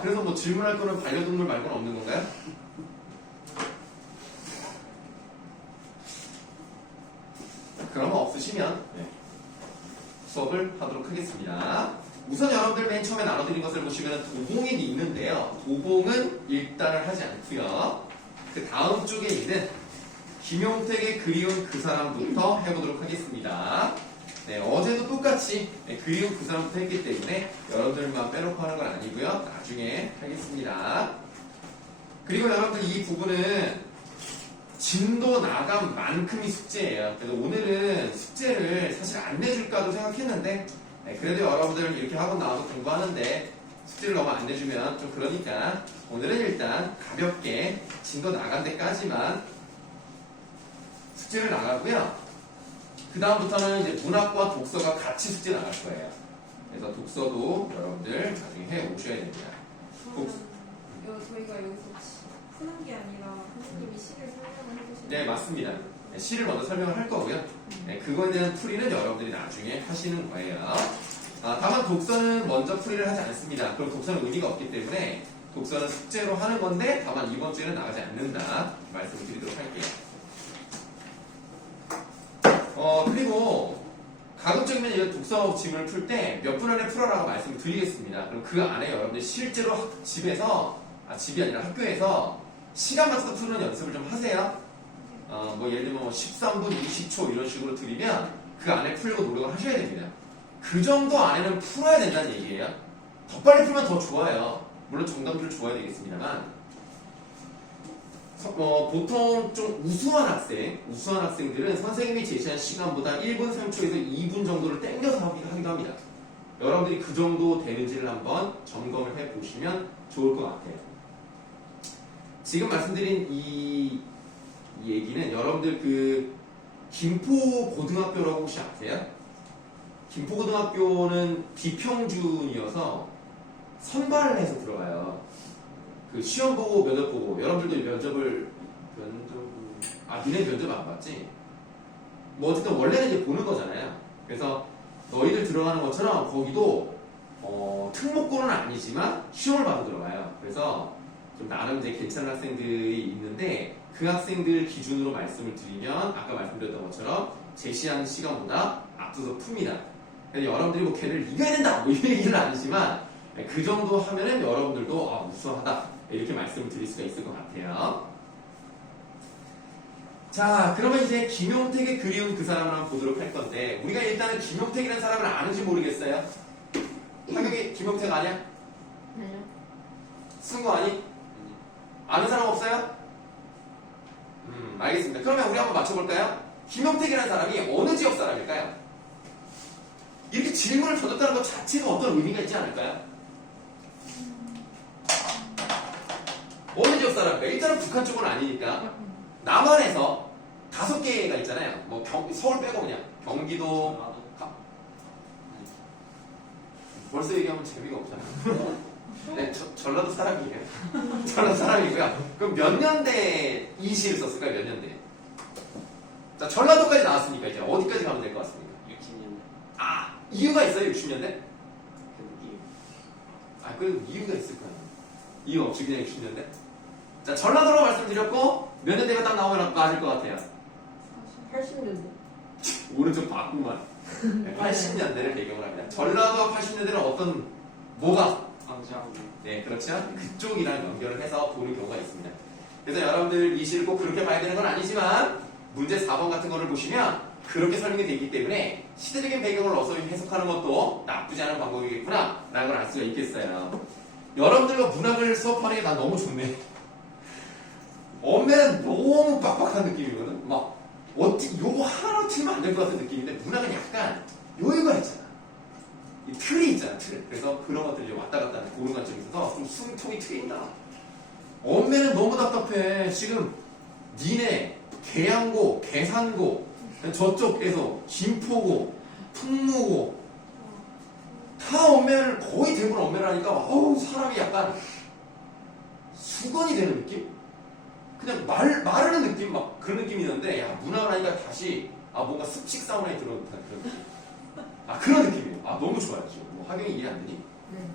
그래서 뭐 질문할 거는 반려동물 말고는 없는 건가요? 그러면 없으시면 수업을 하도록 하겠습니다. 우선 여러분들 맨 처음에 나눠드린 것을 보시면 도봉이 있는데요. 도봉은 일단을 하지 않고요. 그 다음 쪽에 있는 김용택의 그리운 그 사람부터 해보도록 하겠습니다. 네, 어제도 똑같이 그리운 그 사람부터 했기 때문에 여러분들만 빼놓고 하는 건 아니고요. 나중에 하겠습니다. 그리고 여러분들 이 부분은 진도 나감만큼이 숙제예요. 그래서 오늘은 숙제를 사실 안 내줄까도 생각했는데 그래도 여러분들 이렇게 학원 나와서 공부하는데 숙제를 너무 안 내주면 좀 그러니까 오늘은 일단 가볍게 진도 나간 데까지만 숙제를 나가고요. 그 다음부터는 이제 문학과 독서가 같이 숙제 나갈 거예요. 그래서 독서도 여러분들 나중에 해 오셔야 됩니다. 저희가 여기서 푸는 게 아니라 선생님이 시를 설명을 해주시는 네, 맞습니다. 시를 먼저 설명을 할 거고요. 그거에 대한 풀이는 여러분들이 나중에 하시는 거예요. 다만 독서는 먼저 풀이를 하지 않습니다. 그럼 독서는 의미가 없기 때문에 독서는 숙제로 하는 건데 다만 이번 주에는 나가지 않는다 말씀을 드리도록 할게요. 그리고 가급적이면 이 독서 지문을 풀 때 몇 분 안에 풀어라고 말씀을 드리겠습니다. 그럼 그 안에 여러분들 실제로 집에서 집이 아니라 학교에서 시간 맞춰서 푸는 연습을 좀 하세요. 뭐 예를 들면 13분 20초 이런 식으로 드리면 그 안에 풀려고 노력을 하셔야 됩니다. 그 정도 안에는 풀어야 된다는 얘기예요. 더 빨리 풀면 더 좋아요. 물론 정답률을 줘야 되겠습니다만 보통 좀 우수한 학생들은 선생님이 제시한 시간보다 1분 3초에서 2분 정도를 땡겨서 하기도 합니다. 여러분들이 그 정도 되는지를 한번 점검을 해보시면 좋을 것 같아요. 지금 말씀드린 이 얘기는 여러분들 그 김포고등학교라고 혹시 아세요? 김포고등학교는 비평준이어서 선발을 해서 들어가요. 그 시험 보고 면접 보고 여러분들도 니네 면접 안 봤지? 뭐 어쨌든 원래는 이제 보는 거잖아요. 그래서 너희들 들어가는 것처럼 거기도 특목고는 아니지만 시험을 봐서 들어가요. 그래서 좀 나름 이제 괜찮은 학생들이 있는데 그 학생들 기준으로 말씀을 드리면 아까 말씀드렸던 것처럼 제시하는 시간보다 앞서서 풉니다. 그래서 여러분들이 뭐 걔를 이겨야 된다 뭐 이런 얘기는 아니지만 그 정도 하면은 여러분들도 우수하다 이렇게 말씀을 드릴 수가 있을 것 같아요. 자, 그러면 이제 김용택의 그리운 그 사람을 한번 보도록 할 건데 우리가 일단은 김용택이라는 사람을 아는지 모르겠어요. 하경이 김용택 아니야? 네. 쓴 거 아니? 아는 사람 없어요? 알겠습니다. 그러면 우리 한번 맞춰볼까요? 김용택이라는 사람이 어느 지역 사람일까요? 이렇게 질문을 던졌다는 것 자체가 어떤 의미가 있지 않을까요? 어느 지역 사람일까요? 일단은 북한 쪽은 아니니까 남한에서 5개가 있잖아요. 뭐 서울 빼고 그냥 경기도 벌써 얘기하면 재미가 없잖아. 네, 전라도 사람이에요. 전라도 사람이고요. 그럼 몇 년대 이 시를 썼을까요? 몇 년대? 자, 전라도까지 나왔으니까 이제 어디까지 가면 될 것 같습니까? 60년대. 이유가 있어요? 60년대? 그 느낌. 그래도 이유가 있을 거예요. 이유 없이 그냥 60년대? 자, 전라도로 말씀드렸고 몇 년대가 딱 나오면 맞을 것 같아요. 80년대. 오른쪽 봤구만. 80년대를 배경으로 합니다. 전라도 80년대는 뭐가? 광주하고. 네, 그렇죠. 그쪽이랑 연결을 해서 보는 경우가 있습니다. 그래서 여러분들 이 시를 꼭 그렇게 봐야 되는 건 아니지만 문제 4번 같은 거를 보시면 그렇게 설명이 되어 있기 때문에 시대적인 배경을 넣어서 해석하는 것도 나쁘지 않은 방법이겠구나 라는 걸 알 수가 있겠어요. 여러분들과 문학을 수업하는 게 난 너무 좋네. 엄매는 너무 빡빡한 느낌이거든. 막 요거 하나로 틀면 안 될 것 같은 느낌인데 문학은 약간 여유가 있잖아. 이 틀이 있잖아, 틀. 그래서 그런 것들이 왔다 갔다 하는 그런 관점이 있어서 좀 숨통이 트인다. 엄매는 너무 답답해. 지금 니네, 계양고, 계산고, 저쪽에서 김포고, 풍무고 다 엄매를 거의 대부분 엄매를 하니까 사람이 약간 수건이 되는 느낌? 그냥 마르는 느낌 막 그런 느낌이 있는데 문학을 하니까 다시 뭔가 습식 사우나에 들어온 듯한 그런 느낌. 그런 느낌이에요. 너무 좋아요. 지금 하경이 이해 안 되니? 네.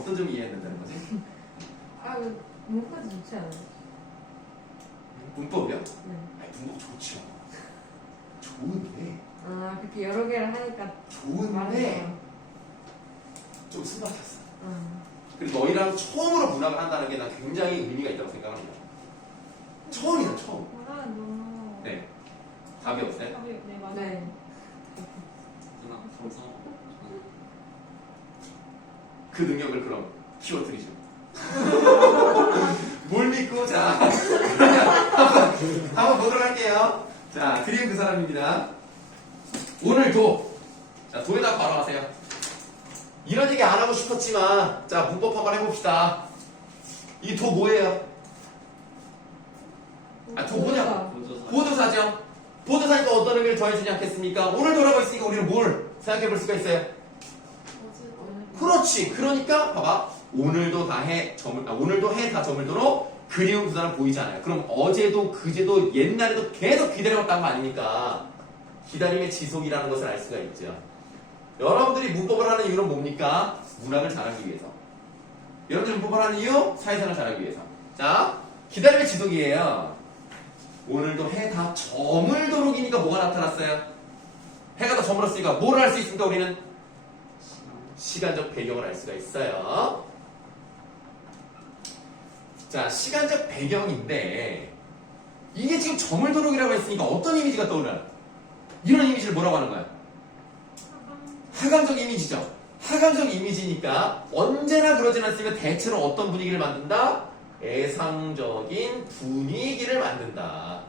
어떤 점이 이해했는다는 거지? 아, 문까지 좋지 않아요? 문법이요? 네. 아니, 문법 좋죠. 좋은데 아, 그렇게 여러 개를 하니까 좋은데 말하는 좀 숨막혔어. 거. 그리고 너희랑 처음으로 문학을 한다는 게 난 굉장히 의미가 있다고 생각합니다. 처음이다, 처음. 아, 너무. 네. 답이 없어요? 답이 네, 맞아요. 네. 누나 감성. 그 능력을 그럼 키워드리죠. 뭘 믿고? 자, 그러면 한번 보도록 할게요. 자, 그리운 그 사람입니다. 오늘 도. 자, 도에다 바로 하세요. 이런 얘기 안 하고 싶었지만, 자, 문법 한번 해봅시다. 이 도 뭐예요? 아, 도 뭐냐고? 보조사. 보도사죠. 보도사니까 어떤 의미를 더해주지 않겠습니까? 오늘 도라고 했으니까 우리는 뭘 생각해 볼 수가 있어요? 그렇지. 그러니까 봐봐. 오늘도 해 다 점을 도로 그리운 그 사람 보이지 않아요. 그럼 어제도 그제도 옛날에도 계속 기다려왔다는 거 아닙니까? 기다림의 지속이라는 것을 알 수가 있죠. 여러분들이 문법을 하는 이유는 뭡니까? 문학을 잘하기 위해서. 여러분들이 문법을 하는 이유? 사회생활을 잘하기 위해서. 자, 기다림의 지속이에요. 오늘도 해 다 점을 도록이니까 뭐가 나타났어요? 해가 다 저물었으니까 뭘 할 수 있습니까? 우리는 시간적 배경을 알 수가 있어요. 자, 시간적 배경인데 이게 지금 점을 도록이라고 했으니까 어떤 이미지가 떠오르나요? 이런 이미지를 뭐라고 하는 거야? 하강적 이미지죠. 하강적 이미지니까 언제나 그러진 않으면 대체로 어떤 분위기를 만든다? 애상적인 분위기를 만든다.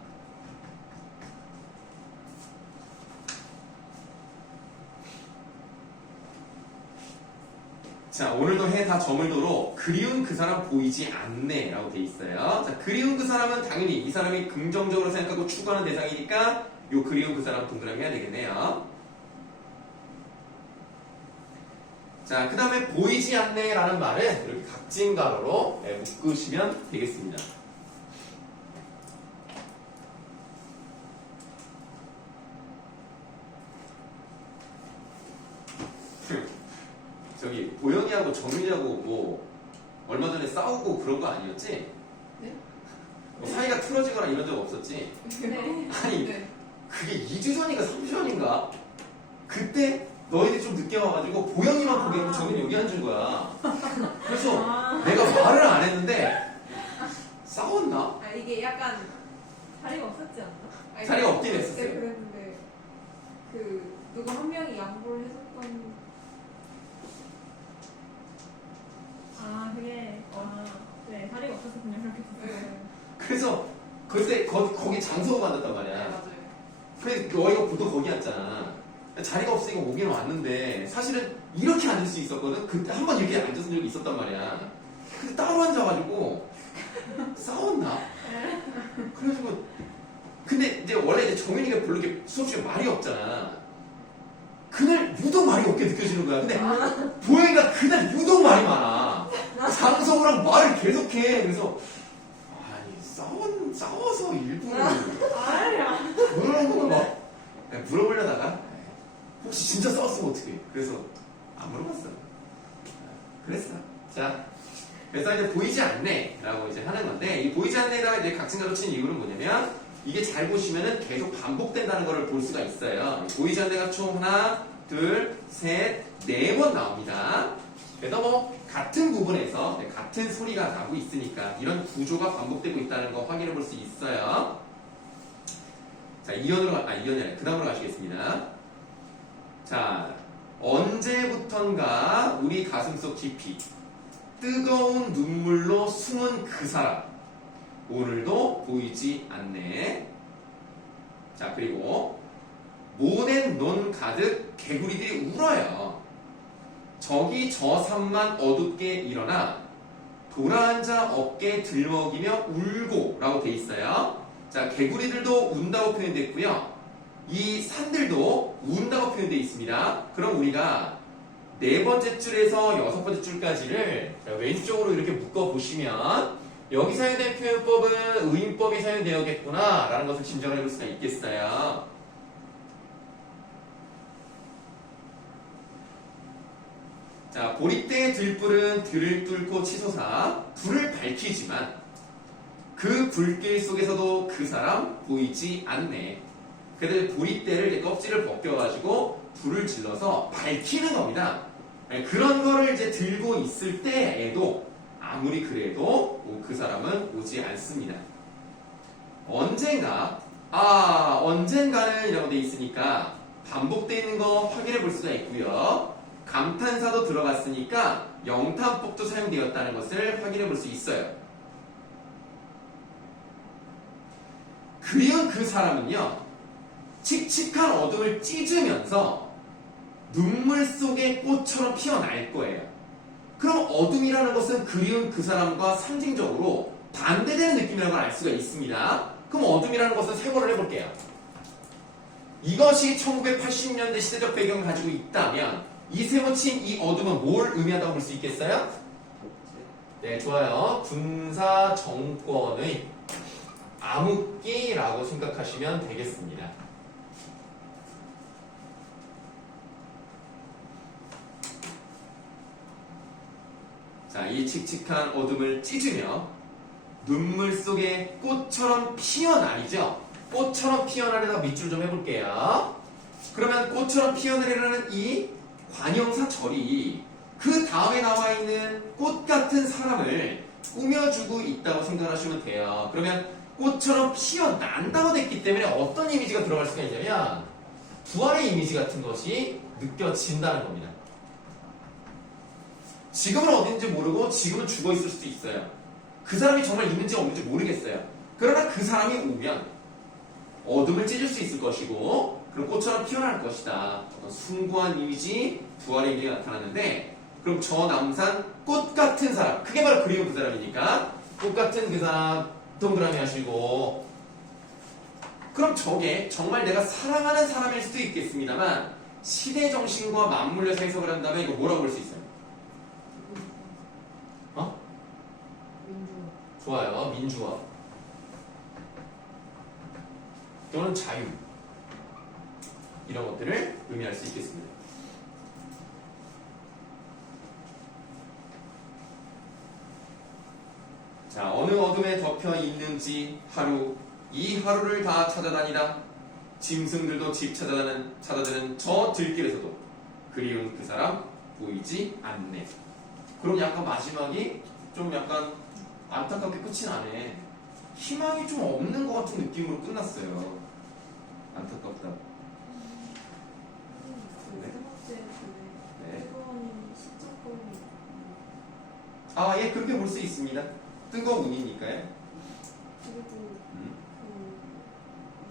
자, 오늘도 해 다 점을 도로 그리운 그 사람 보이지 않네 라고 돼 있어요. 자, 그리운 그 사람은 당연히 이 사람이 긍정적으로 생각하고 추구하는 대상이니까 요 그리운 그 사람 동그라미 해야 되겠네요. 자, 그 다음에 보이지 않네 라는 말은 이렇게 각진가로로 묶으시면 되겠습니다. 저기 보영이하고 정민이하고 뭐 얼마 전에 싸우고 그런 거 아니었지? 네? 뭐 사이가 틀어지거나 이런 적 없었지? 네. 아니 네. 그게 2주 전인가 3주 전인가? 그때 너희들이 좀 늦게 와가지고 보영이만 보게 정민이 여기 앉은 거야. 그래서 내가 말을 안 했는데 싸웠나? 아, 이게 약간 자리가 없었지 않나? 아니, 자리가 없긴 했었어요. 네, 그랬는데 그 누구 한 명이 양보를 해줬던. 네, 자리가 없어서 그냥 그렇게 됐어요. 네. 그래서 그때 거기 장소가 만났단 말이야. 맞아요. 그래 너희가 보통 거기 앉잖아. 자리가 없으니까 오기는 왔는데 사실은 이렇게 앉을 수 있었거든. 그때 한 번 이렇게 앉았은 적이 있었단 말이야. 근데 따로 앉아가지고 싸웠나? 그래가지고 근데 이제 원래 이제 정민이가 별로 이렇게 수업 시간에 말이 없잖아. 그날 유독 말이 없게 느껴지는 거야. 근데 보영이가 그날 유독 말이 많아. 장성우랑 말을 계속해. 그래서 아니 싸워서 일부러 그러는 걸 막 물어보려다가 혹시 진짜 싸웠으면 어떡해. 그래서 안 물어봤어. 그랬어. 자, 그래서 이제 보이지 않네 라고 이제 하는 건데 이 보이지 않네가 이제 각진가로 친 이유는 뭐냐면 이게 잘 보시면은 계속 반복된다는 걸 볼 수가 있어요. 보이지 않네가 총 하나, 둘, 셋, 네 번 나옵니다. 그래서 뭐 같은 부분에서 같은 소리가 나고 있으니까 이런 구조가 반복되고 있다는 거 확인해 볼 수 있어요. 자, 2연이 아니라 그 다음으로 가시겠습니다. 자, 언제부턴가 우리 가슴속 깊이 뜨거운 눈물로 숨은 그 사람 오늘도 보이지 않네. 자, 그리고 모낸 논 가득 개구리들이 울어요. 저기 저 산만 어둡게 일어나 돌아앉아 어깨 들먹이며 울고 라고 돼 있어요. 자, 개구리들도 운다고 표현됐고요. 이 산들도 운다고 표현되어 있습니다. 그럼 우리가 네 번째 줄에서 여섯 번째 줄까지를 왼쪽으로 이렇게 묶어보시면 여기 사용된 표현법은 의인법이 사용되었겠구나 라는 것을 짐작을 해볼 수가 있겠어요. 자, 보리떼의 들불은 들을 뚫고 치솟아 불을 밝히지만 그 불길 속에서도 그 사람 보이지 않네. 그래서 보리떼를 이제 껍질을 벗겨가지고 불을 질러서 밝히는 겁니다. 그런 거를 이제 들고 있을 때에도 아무리 그래도 그 사람은 오지 않습니다. 언젠가는 이라고 돼 있으니까 반복되어 있는 거 확인해 볼 수가 있고요. 감탄사도 들어갔으니까 영탄법도 사용되었다는 것을 확인해 볼 수 있어요. 그리운 그 사람은요, 칙칙한 어둠을 찢으면서 눈물 속의 꽃처럼 피어날 거예요. 그럼 어둠이라는 것은 그리운 그 사람과 상징적으로 반대되는 느낌이라는 걸 알 수가 있습니다. 그럼 어둠이라는 것은 세모를 해볼게요. 이것이 1980년대 시대적 배경을 가지고 있다면 이 세모친 이 어둠은 뭘 의미한다고 볼 수 있겠어요? 네, 좋아요. 군사 정권의 암흑기라고 생각하시면 되겠습니다. 자, 이 칙칙한 어둠을 찢으며 눈물 속에 꽃처럼 피어나리죠. 꽃처럼 피어나리다 밑줄 좀 해볼게요. 그러면 꽃처럼 피어나리라는 이 관형사 절이 그 다음에 나와 있는 꽃 같은 사람을 꾸며주고 있다고 생각하시면 돼요. 그러면 꽃처럼 피어난다고 됐기 때문에 어떤 이미지가 들어갈 수가 있냐면 부활의 이미지 같은 것이 느껴진다는 겁니다. 지금은 어딘지 모르고 지금은 죽어 있을 수도 있어요. 그 사람이 정말 있는지 없는지 모르겠어요. 그러나 그 사람이 오면 어둠을 찢을 수 있을 것이고 그럼 꽃처럼 피어날 것이다. 어떤 숭고한 이미지, 부활의 이미지가 나타나는데 그럼 저 남산 꽃 같은 사람, 그게 바로 그리운 그 사람이니까 꽃 같은 그 사람 동그라미 하시고 그럼 저게 정말 내가 사랑하는 사람일 수도 있겠습니다만 시대 정신과 맞물려서 해석을 한다면 이거 뭐라고 볼 수 있어요? 좋아요. 민주화 또는 자유 이런 것들을 의미할 수 있겠습니다. 자, 어느 어둠에 덮여 있는지 하루 이 하루를 다 찾아다니다 짐승들도 집 찾아드는 저 들길에서도 그리운 그 사람 보이지 않네. 그럼 약간 마지막이 좀 약간 안타깝게 끝이 나네. 희망이 좀 없는 것 같은 느낌으로 끝났어요. 안타깝다. 네. 네. 아, 예, 그렇게 볼 수 있습니다. 뜨거운 운이니까요. 그리고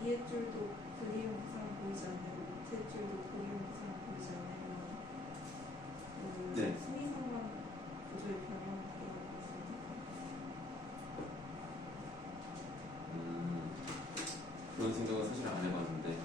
위에 줄도 그리운 그 사람 보이지 않아요. 밑에 줄도 그리운 그 사람 보이지 않아요. 네. 수미상관 구조의 변형이라고 그런 생각은 사실 안 해봤는데.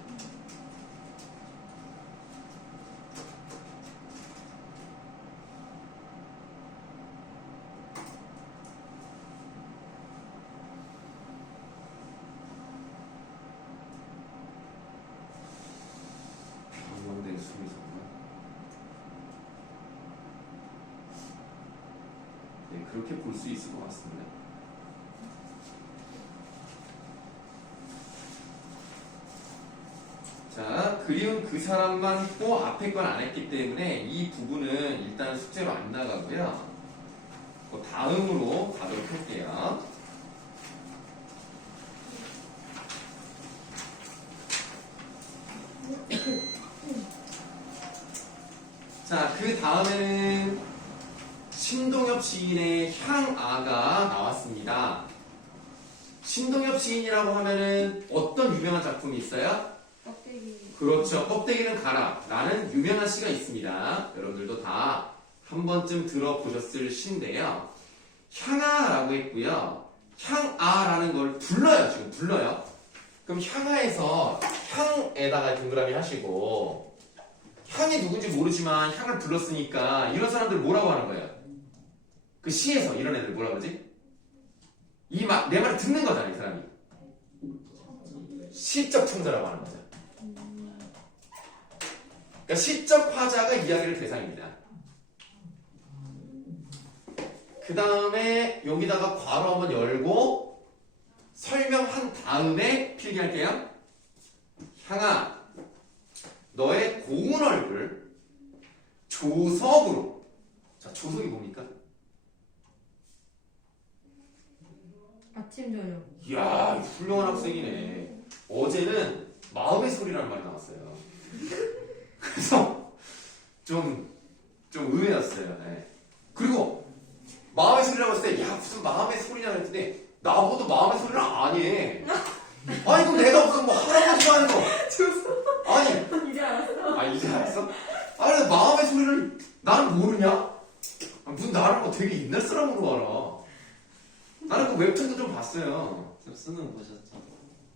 변형된 수미상관. 네, 그렇게 볼 수 있을 것 같습니다. 자, 그리운 그 사람만 했고 앞에 건 안 했기 때문에 이 부분은 일단 숙제로 안 나가고요. 다음으로 가도록 할게요. 자, 그 다음에는 신동엽 시인의 향아가 나왔습니다. 신동엽 시인이라고 하면은 어떤 유명한 작품이 있어요? 껍데기. 그렇죠. 껍데기는 가라 라는 유명한 시가 있습니다. 여러분들도 다 한 번쯤 들어보셨을 시인데요. 향아라고 했고요. 향아라는 걸 불러요. 지금 불러요. 그럼 향아에서 향에다가 동그라미 하시고 향이 누군지 모르지만 향을 불렀으니까 이런 사람들 뭐라고 하는 거예요? 그 시에서 이런 애들 뭐라 그러지? 내 말을 듣는 거잖아요. 이 사람이. 시적 청자라고 하는 거죠. 그러니까 시적 화자가 이야기를 대상입니다. 그 다음에 여기다가 괄호 한번 열고 설명한 다음에 필기할게요. 향아, 너의 고운 얼굴 조석으로. 자, 조석이 뭡니까? 아침 저녁. 이야, 훌륭한 학생이네. 어제는 마음의 소리라는 말이 나왔어요. 그래서 좀 의외였어요. 네. 그리고 마음의 소리라고 했을 때, 야, 무슨 마음의 소리냐 그랬더니 나보고 마음의 소리를 안 해. 아니, 그럼 내가 무슨 뭐 할아버지가 하는 거. 아니, 이제 알았어. 이제 알았어? 아니, 마음의 소리를 나는 모르냐? 무슨 나를 뭐 되게 옛날 사람으로 알아. 나는 그 웹툰도 좀 봤어요. 저 수능 보셨죠?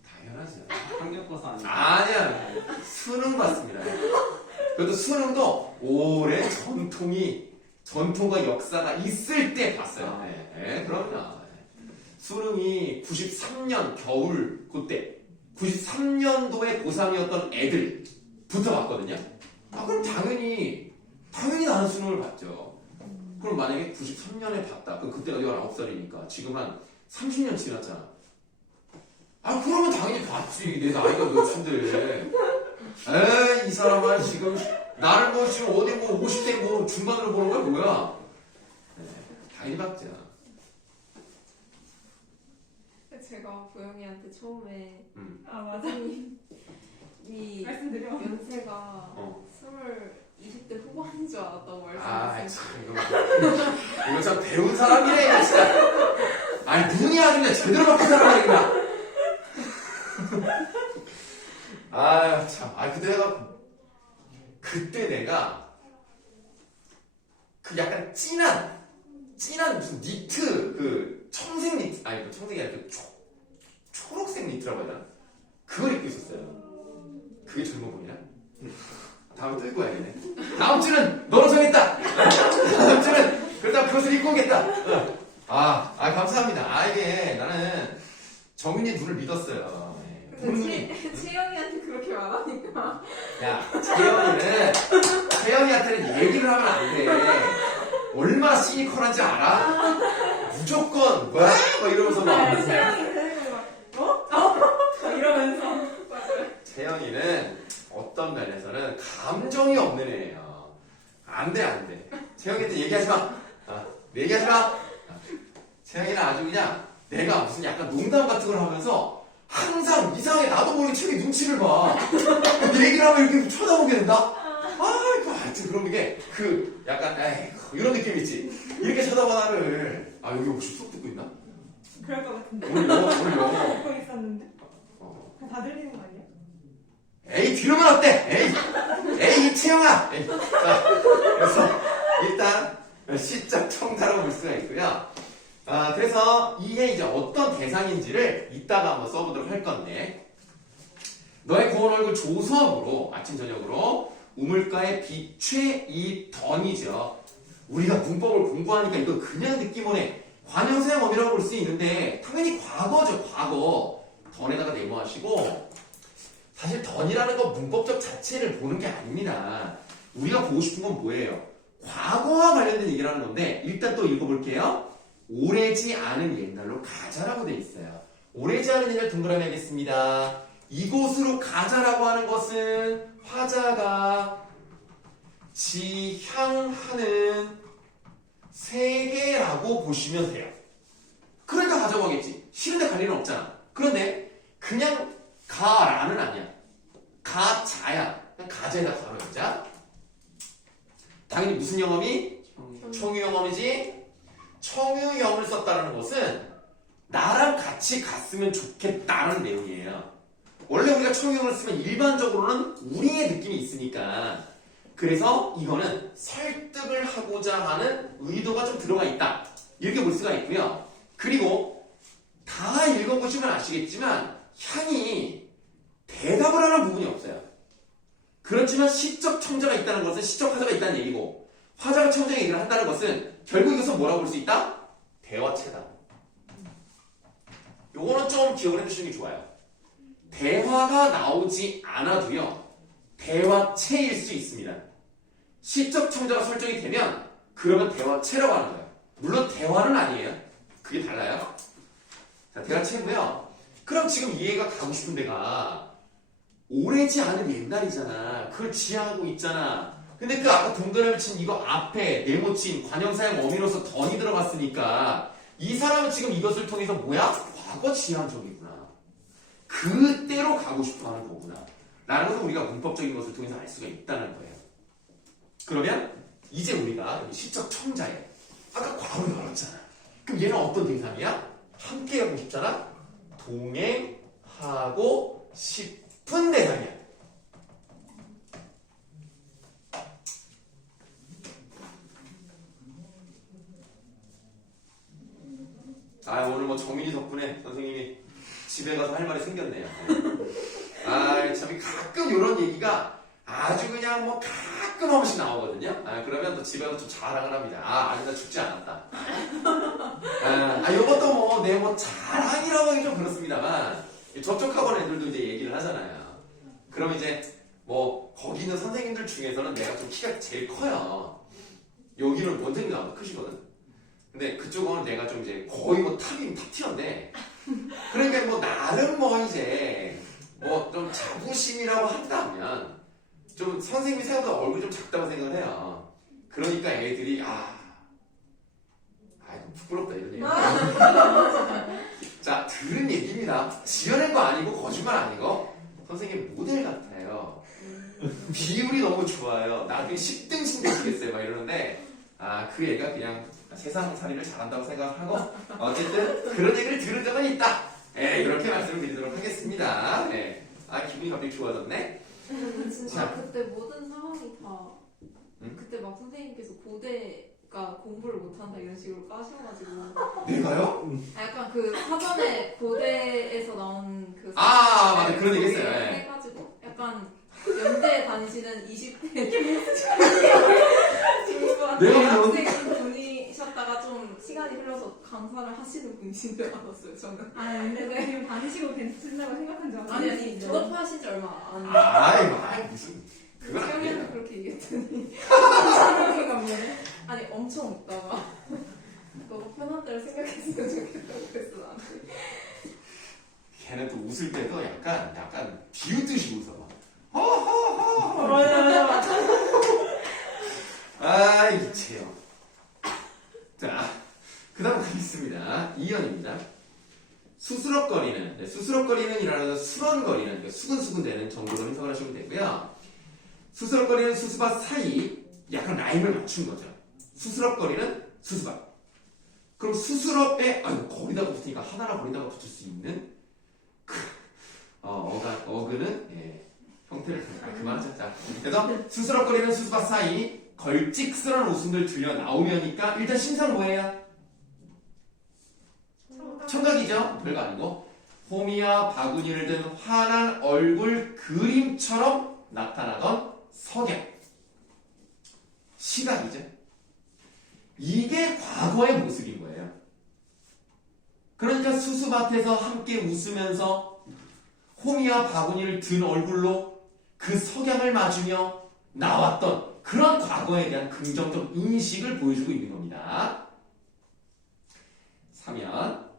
당연하죠. 한국고사 아니에요? 아니야. 수능 봤습니다. 그래도 수능도 오랜 전통과 역사가 있을 때 봤어요. 네, 그럼요. 수능이 93년 겨울 그때 93년도에 고3이었던 애들부터 봤거든요. 그럼 당연히 나는 수능을 봤죠. 그럼 만약에 93년에 봤다. 그럼 그때가 19살이니까 지금 한 30년 지났잖아. 그러면 당연히 봤지. 내 나이가 몇인데. 에이, 이 사람은 지금 나를 뭐 지금 어디 뭐 50대 뭐 중반으로 보는 거야 뭐야? 네, 당연히 봤죠. 제가 보영이한테 처음에 아 맞아. 이 말씀드려. 연세가 20대 후반인 줄 알았다고 말씀하셨어요. 참 이거 참 배운 사람이네 이거 진짜. 아니 눈이 아주 그냥 제대로 바뀐 사람이야. 참. 그때 내가 그 약간 진한 무슨 니트 그 청색 니트 그 청색이 아니라 그 초록색 니트라고 해야 되나? 그걸 입고 있었어요. 그게 젊어 보이나? 다음에 또 입고 와야겠네. 다음 주는 너로 정했다. 다음 주는 그렇다고 그것을 입고 오겠다. 감사합니다. 이게 나는 정윤이 눈을 믿었어요. 근데 채영이한테 그렇게 말하니까 야, 채영이한테는 얘기를 하면 안 돼. 얼마나 시니컬한지 알아? 무조건 뭐 이러면서 막. 채영이는 막 이러면서. 맞아요. 채영이는 어떤 면에서는 감정이 없는 애예요. 안 돼. 채영이한테 얘기하지 마. 얘기하지 마. 채영이는 아주 그냥 내가 무슨 약간 농담 같은 걸 하면서 항상 이상하게 나도 모르게 책에 눈치를 봐. 얘기를 하면 이렇게 쳐다보게 된다? 하여튼 그런 게 약간 이런 느낌 있지? 이렇게 쳐다봐 나를. 여기 혹시 수업 듣고 있나? 그럴 것 같은데. 오늘 영어. 듣고 있었는데. 다 들리는 거 아니야? 에이 들으면 어때? 에이 이채영아. 자, 그래서 일단 시적 청자라고 볼 수가 있고요. 그래서 이게 이제 어떤 대상인지를 이따가 한번 써보도록 할 건데, 너의 고운 얼굴 조석으로 아침 저녁으로 우물가에 비최이던이죠. 우리가 문법을 공부하니까 이거 그냥 듣기만 해. 관형사용어미라고 볼 수 있는데 당연히 과거죠. 과거. 던에다가 네모하시고, 사실 던이라는 건 문법적 자체를 보는 게 아닙니다. 우리가 보고 싶은 건 뭐예요? 과거와 관련된 얘기를 하는 건데, 일단 또 읽어볼게요. 오래지 않은 옛날로 가자라고 돼 있어요. 오래지 않은 옛날 동그라미 하겠습니다. 이곳으로 가자라고 하는 것은 화자가 지향하는 세계라고 보시면 돼요. 그러니까 가자고 하겠지. 싫은데 갈 일은 없잖아. 그런데 그냥 가라는 아니야. 가자야. 그냥 가자에다 가로 열자. 당연히 무슨 영어미? 청유영어이지. 청유영을 썼다는 것은 나랑 같이 갔으면 좋겠다는 내용이에요. 원래 우리가 청유영을 쓰면 일반적으로는 우리의 느낌이 있으니까, 그래서 이거는 설득을 하고자 하는 의도가 좀 들어가 있다, 이렇게 볼 수가 있고요. 그리고 다 읽어보시면 아시겠지만 향이 대답을 하는 부분이 없어요. 그렇지만 시적 청자가 있다는 것은 시적 화자가 있다는 얘기고, 화자가 청자의 얘기를 한다는 것은 결국 이것은 뭐라고 볼 수 있다? 대화체다. 요거는 좀 기억을 해두시는 게 좋아요. 대화가 나오지 않아도요, 대화체일 수 있습니다. 시적 청자가 설정이 되면 그러면 대화체라고 하는 거예요. 물론 대화는 아니에요. 그게 달라요. 자, 대화체고요. 그럼 지금 이 애가 가고 싶은 데가 오래지 않은 옛날이잖아. 그걸 지향하고 있잖아. 근데 그 아까 동그라미 친 이거 앞에 네모친 관형사형 어미로서 던이 들어갔으니까 이 사람은 지금 이것을 통해서 뭐야? 과거 지향적이구나. 그때로 가고 싶어 하는 거구나. 라는 것을 우리가 문법적인 것을 통해서 알 수가 있다는 거예요. 그러면 이제 우리가 여기 시적 청자에 아까 과거를 알았잖아. 그럼 얘는 어떤 대상이야? 함께 하고 싶잖아? 동행하고 싶은 대상이야. 아, 오늘 뭐 정민이 덕분에 선생님이 집에 가서 할 말이 생겼네요. 아, 참 가끔 이런 얘기가 아주 그냥 뭐 가끔 한 번씩 나오거든요. 아, 그러면 또 집에 가서 좀 자랑을 합니다. 아, 아니 나 죽지 않았다. 이것도 뭐 내 뭐 자랑이라고 하기 좀 그렇습니다만 저쪽 학원 애들도 이제 얘기를 하잖아요. 그럼 이제 뭐 거기 있는 선생님들 중에서는 내가 좀 키가 제일 커요. 여기는 원장님이 나보다 크시거든. 근데 그쪽은 내가 좀 이제 거의 뭐 탑인 탑티어인데 그러니까 뭐 나름 뭐 이제 뭐 좀 자부심이라고 한다면 좀 선생님이 생각보다 얼굴이 좀 작다고 생각을 해요. 그러니까 애들이 이거 부끄럽다 이런 얘기. 자, 들은 얘기입니다. 지어낸 거 아니고 거짓말 아니고 선생님 모델 같아요. 비율이 너무 좋아요. 나중에 10등신 되시겠어요 막 이러는데 그 애가 그냥 세상살이를 잘한다고 생각하고 어쨌든 그런 얘기를 들은 적은 있다. 이렇게 말씀을 드리도록 하겠습니다. 기분이 갑자기 좋아졌네. 진짜 자. 그때 모든 상황이 다 응? 그때 막 선생님께서 고대가 공부를 못한다 이런 식으로 까셔가지고 내가요? 약간 그 사전에 고대에서 나온 그 맞아. 그런 얘기 했어요. 해가지고 약간 연대 다니시는 20대 내가 학생 분이셨다가 좀 시간이 흘러서 강사를 하시는 분이신 줄 알았어요 저는. 근데 지금 다니시고 괜찮다고 생각한 줄 알았어요. 아니 졸업하신 지 얼마 안 무슨 그건 아니에요. 수영이한테 그렇게 얘기했더니 수영이가 뭐래? 아니 엄청 웃다가 너가 편한 대로 생각했으면 좋겠다고 그랬어 나한테. 걔는 또 웃을 때도 약간 비웃듯이 웃어. 이채요. 자, 그 다음 가겠습니다. 2연입니다. 수스럭거리는 이라는 수런거리는, 그러니까 수근수근 되는 정도로 해석을 하시면 되고요. 수스럭거리는 수수밭 사이, 약간 라임을 맞춘 거죠. 수스럭거리는 수수밭. 그럼 수스럭에, 거리다가 붙으니까 하나나 거리다가 붙을 수 있는, 어그는, 형태를, 그만하자. 자, 그래서 수스럭거리는 수수밭 사이, 걸찍스런 웃음을 들려 나오려니까, 일단 신상 뭐예요? 청각이죠? 별거 아니고 호미와 바구니를 든 환한 얼굴 그림처럼 나타나던 석양 시각이죠. 이게 과거의 모습인 거예요. 그러니까 수수밭에서 함께 웃으면서 호미와 바구니를 든 얼굴로 그 석양을 맞으며 나왔던 그런 과거에 대한 긍정적 인식을 보여주고 있는 겁니다. 3연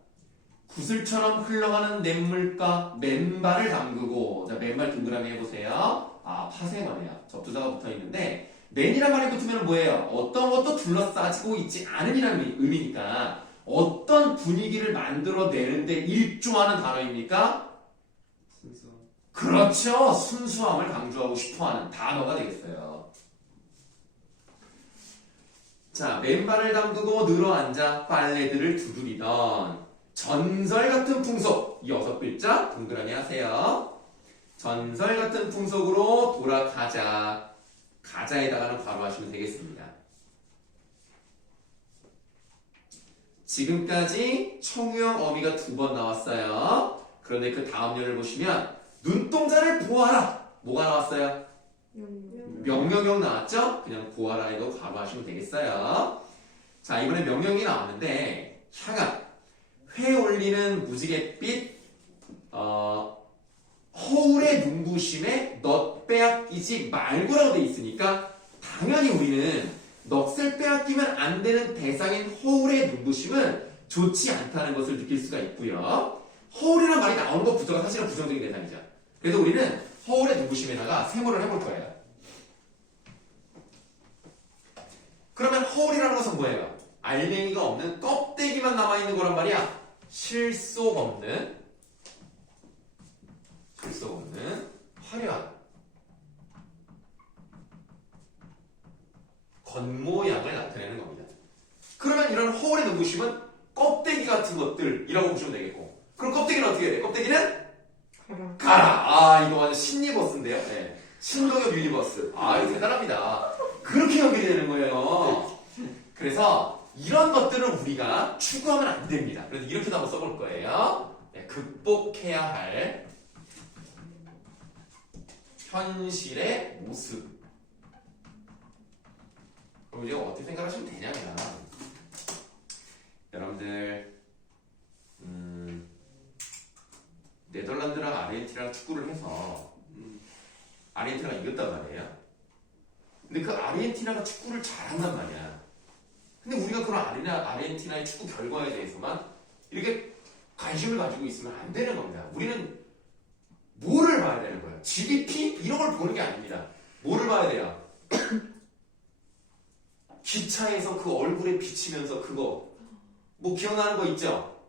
구슬처럼 흘러가는 냇물과 맨발을 담그고, 자, 맨발 동그라미 해보세요. 파생어네요. 접두사가 붙어 있는데, 맨이란 말이 붙으면 뭐예요? 어떤 것도 둘러싸지고 있지 않음이라는 의미니까, 어떤 분위기를 만들어내는데 일조하는 단어입니까? 순수. 그렇죠. 순수함을 강조하고 싶어하는 단어가 되겠어요. 자, 맨발을 담그고 늘어앉아 빨래들을 두드리던 전설 같은 풍속 6글자 동그라미 하세요. 전설 같은 풍속으로 돌아가자. 가자에다가는 괄호 하시면 되겠습니다. 지금까지 청유형 어미가 2번 나왔어요. 그런데 그 다음 년을 보시면 눈동자를 보아라. 뭐가 나왔어요? 명령형 나왔죠? 그냥 보아라에도 괄호 하시면 되겠어요. 자, 이번에 명령이 나왔는데 향한 회 올리는 무지갯빛 허울의 눈부심에 넛 빼앗기지 말고라고 돼 있으니까 당연히 우리는 넋을 빼앗기면 안 되는 대상인 허울의 눈부심은 좋지 않다는 것을 느낄 수가 있고요. 허울이란 말이 나오는 것부터가 사실은 부정적인 대상이죠. 그래서 우리는 허울의 눈부심에다가 세모를 해볼 거예요. 그러면 허울이라는 것은 뭐예요? 알맹이가 없는 껍데기만 남아있는 거란 말이야. 실속 없는 화려한 겉모양을 나타내는 겁니다. 그러면 이런 허울의 눈부심은 껍데기 같은 것들이라고 보시면 되겠고, 그럼 껍데기는 어떻게 해야 돼? 껍데기는 가라. 아, 이거 완전 신리버스인데요. 네. 신동엽 유니버스. 아, 이거 대단합니다. 그렇게 연결이 되는 거예요. 그래서 이런 것들을 우리가 추구하면 안 됩니다. 그래서 이렇게도 한번 써볼 거예요. 네, 극복해야 할 현실의 모습. 그럼 이제 어떻게 생각하시면 되냐면, 여러분들 네덜란드랑 아르헨티나랑 축구를 해서 아르헨티나가 이겼단 말이에요. 근데 그 아르헨티나가 축구를 잘한단 말이야. 근데 우리가 그런 아르헨티나의 축구 결과에 대해서만 이렇게 관심을 가지고 있으면 안 되는 겁니다. 우리는 뭐를 봐야 되는 거예요? GDP? 이런 걸 보는 게 아닙니다. 뭐를 봐야 돼요? 기차에서 그 얼굴에 비치면서 그거 뭐 기억나는 거 있죠?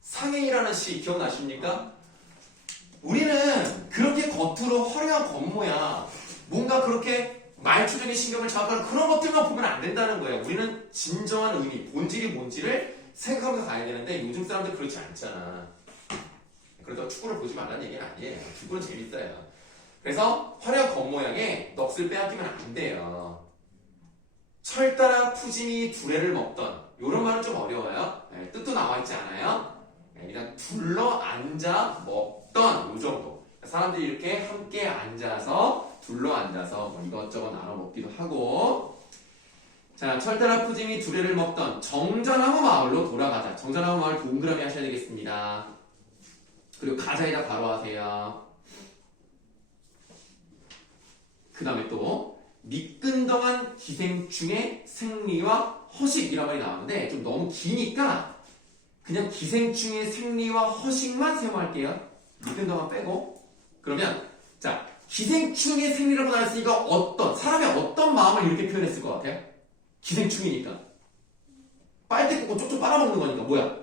상해이라는 시 기억나십니까? 우리는 그렇게 겉으로 화려한 겉모양, 뭔가 그렇게 말초적인 신경을 자극하는 그런 것들만 보면 안 된다는 거예요. 우리는 진정한 의미, 본질이 뭔지를 생각하면서 가야 되는데 요즘 사람들 그렇지 않잖아. 그래도 축구를 보지 말라는 얘기는 아니에요. 축구는 재밌어요. 그래서 화려한 겉모양에 넋을 빼앗기면 안 돼요. 철따라 푸짐히 두레를 먹던, 이런 말은 좀 어려워요. 네, 뜻도 나와 있지 않아요? 네, 그냥 둘러 앉아 먹던 요 정도. 사람들이 이렇게 함께 앉아서 둘러 앉아서 뭐 이것저것 나눠 먹기도 하고. 자, 철따라 푸짐히 두레를 먹던 정자나무 마을로 돌아가자. 정자나무 마을 동그라미 하셔야 되겠습니다. 그리고 가자에다 바로하세요. 그 다음에 또 미끈덩한 기생충의 생리와 허식이라는 말이 나오는데 좀 너무 기니까 그냥 기생충의 생리와 허식만 세모할게요. 미끈덩한 빼고. 그러면 자, 기생충의 생리라고 나왔으니까 사람이 어떤 마음을 이렇게 표현했을 것 같아요? 기생충이니까 빨대 꽂고 쪽쪽 빨아먹는 거니까 뭐야?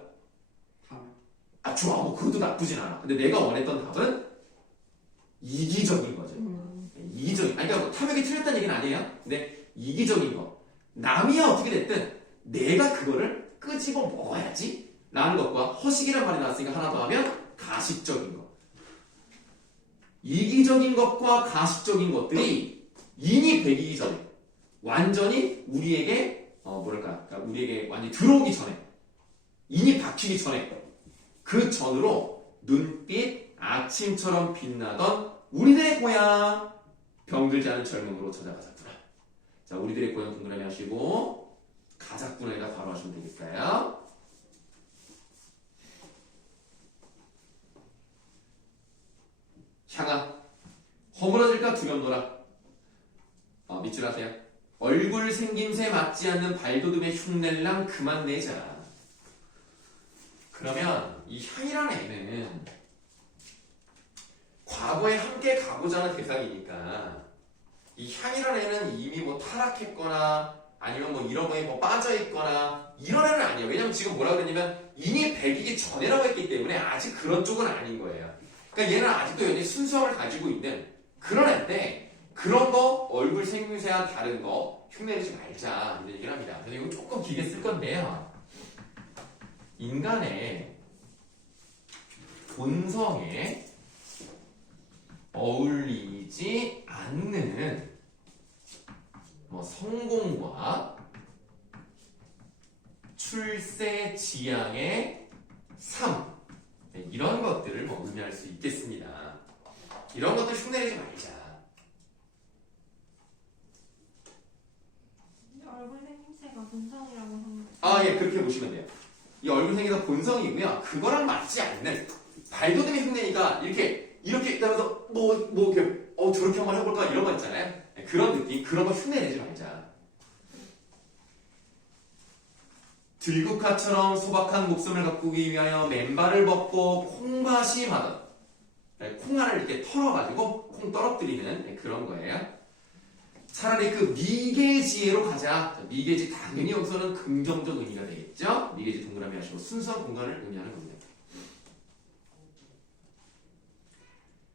아, 좋아. 뭐 그것도 나쁘진 않아. 근데 내가 원했던 답은 이기적인 거죠. 이기적인. 아니, 그러니까 탐욕이 틀렸다는 얘기는 아니에요. 근데 이기적인 거. 남이야 어떻게 됐든 내가 그거를 끄집어 먹어야지 라는 것과 허식이란 말이 나왔으니까 하나 더 하면 가식적인 거. 이기적인 것과 가식적인 것들이 인이 배기기 전에 완전히 우리에게 그러니까 우리에게 완전히 들어오기 전에, 인이 박히기 전에, 그 전으로 눈빛 아침처럼 빛나던 우리들의 고향 병들지 않은 젊음으로 찾아가자꾸나. 자, 우리들의 고향 동그라미 하시고 가자꾸나에다 바로 하시면 되겠어요. 향아, 허물어질까 두렵노라. 밑줄 하세요. 얼굴 생김새 맞지 않는 발돋움의 흉낼랑 그만 내자. 그러면 이 향이라는 애는 과거에 함께 가고자 하는 대상이니까 이 향이라는 애는 이미 뭐 타락했거나 아니면 뭐 이런 거에 뭐 빠져있거나 이런 애는 아니에요. 왜냐면 지금 뭐라 그랬냐면 인이 배기기 전에라고 했기 때문에 아직 그런 쪽은 아닌 거예요. 그러니까 얘는 아직도 여전히 순수함을 가지고 있는 그런 애인데, 그런 거 얼굴 생김새와 다른 거 흉내내지 말자 이런 얘기를 합니다. 그래서 이거 조금 길게 쓸 건데요. 인간의 본성에 어울리지 않는 뭐 성공과 출세 지향의 삶, 이런 것들을 뭐 의미할 수 있겠습니다. 이런 것들 흉내내지 말자. 얼굴 생김새가 본성이라고 하면 예, 그렇게 보시면 돼요. 이 얼굴 생김새가 본성이고요. 그거랑 맞지 않는 발돋움이 흉내니까 이렇게 하면서 이렇게 저렇게 한번 해볼까 이런 거 있잖아요. 그런 느낌, 그런 거 흉내내지 말자. 들국화처럼 소박한 목숨을 가꾸기 위하여 맨발을 벗고 콩밭이 하던 콩알을 이렇게 털어가지고 콩 떨어뜨리는 그런 거예요. 차라리 그 미개지혜로 가자. 미개지 당연히 여기서는 긍정적 의미가 되겠죠. 미개지 동그라미 하시고 순수한 공간을 의미하는 겁니다.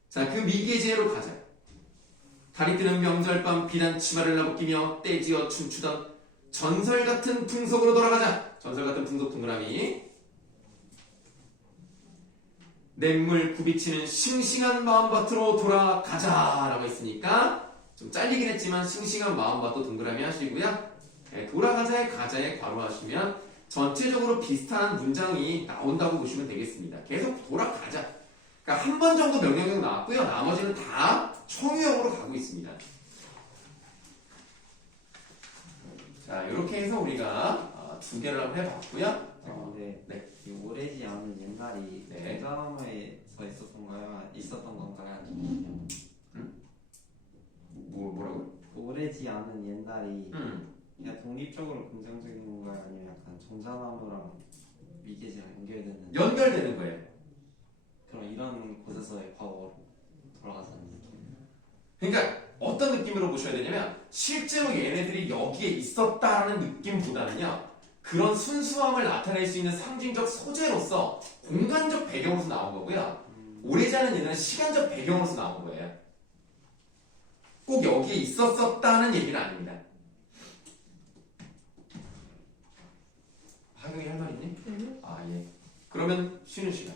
자, 그 미개지혜로 가자. 달이 뜨는 명절밤 비단 치마를 나부끼며 떼지어 춤추던 전설 같은 풍속으로 돌아가자. 전설 같은 풍속 동그라미. 냇물 굽이치는 싱싱한 마음밭으로 돌아가자라고 했으니까 좀 잘리긴 했지만 싱싱한 마음밭도 동그라미 하시고요. 네, 돌아가자의 가자에 괄호하시면 전체적으로 비슷한 문장이 나온다고 보시면 되겠습니다. 계속 돌아가자. 그러니까 한 번 정도 명령형 나왔고요. 나머지는 다 청유형으로 가고 있습니다. 자, 이렇게 해서 우리가 두 개를 한번 해봤고요. 네. 이 오래지 않은 옛날이 네. 동자나무에서 있었던 건가요? 뭐라고요? 오래지 않은 옛날이 그냥 독립적으로 긍정적인 건가요? 아니면 약간 정자나무랑 미개지랑 연결되는 연결되는 거예요. 그럼 이런 곳에서의 과거로 돌아가자는 느낌. 그러니까 어떤 느낌으로 보셔야 되냐면 실제로 얘네들이 여기에 있었다는 느낌보다는요. 그런 순수함을 나타낼 수 있는 상징적 소재로서 공간적 배경으로서 나온 거고요. 오래지 않은 얘네는 시간적 배경으로서 나온 거예요. 꼭 여기에 있었다는 얘기는 아닙니다. 하경이 할 말 있니? 네. 아, 예. 그러면 쉬는 시간.